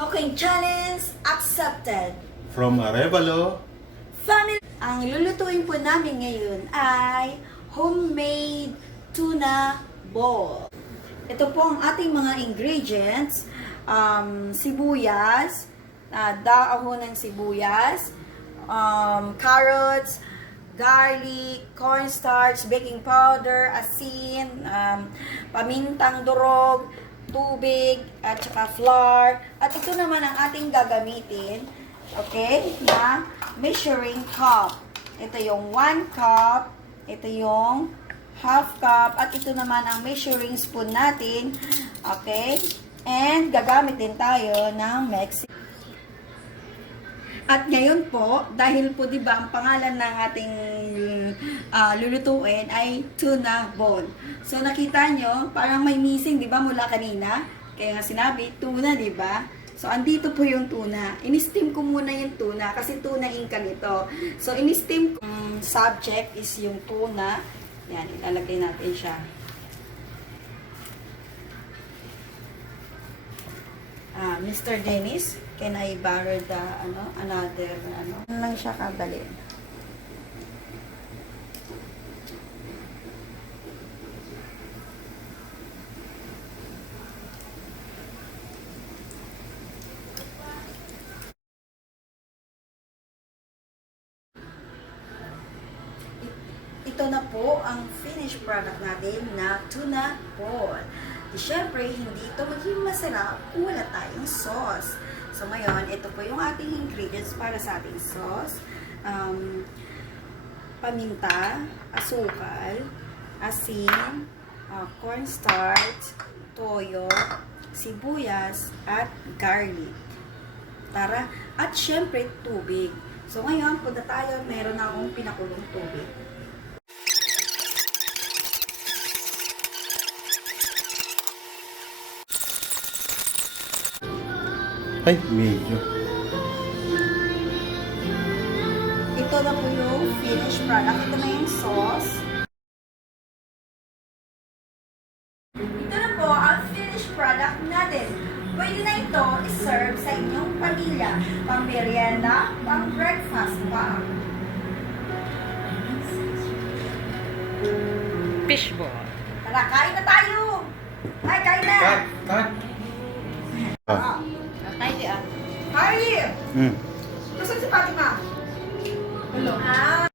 Cooking challenge accepted. From Arevalo, Family. Ang lulutuin po namin ngayon ay homemade tuna ball. Ito po ang ating mga ingredients. Sibuyas, dahon ng sibuyas, carrots, garlic, cornstarch, baking powder, asin, pamintang durog, tubig, at saka flour. At ito naman ang ating gagamitin, okay, na measuring cup. Ito yung 1 cup, ito yung half cup, at ito naman ang measuring spoon natin, okay? And gagamit din tayo ng Mexican. At ngayon po, dahil po 'di ba ang pangalan ng ating lulutuin ay tuna ball. So nakita nyo, parang may missing 'di ba mula kanina? Kaya nga sinabi tuna, 'di ba? So andito po yung tuna. In-steam ko muna yung tuna kasi tuna inkan ito. So in-steam ko, subject is yung tuna. Yan, ilalagay natin siya. Mr. Dennis, can I borrow the another lang siya kadali. Ito na po ang finished product natin na tuna ball. Siyempre, hindi ito maging masarap kung wala tayong sauce. So, ngayon, ito po yung ating ingredients para sa ating sauce. Paminta, asukal, asin, cornstarch, toyo, sibuyas, at garlic. Tara, at siyempre, tubig. So, ngayon, punta tayo, meron na akong pinakulong tubig. ay, medyo. Ito na po yung finished product. Ito na yung sauce. Ito na po ang finished product natin. Pwede na ito i-serve sa inyong pamilya. Pang merienda, pang breakfast pa. Fishball. Tara, kain na tayo! Ay, kain na! Cut! Tayo di ah. Kain! Hmm. Gusto si Fatima? Hello.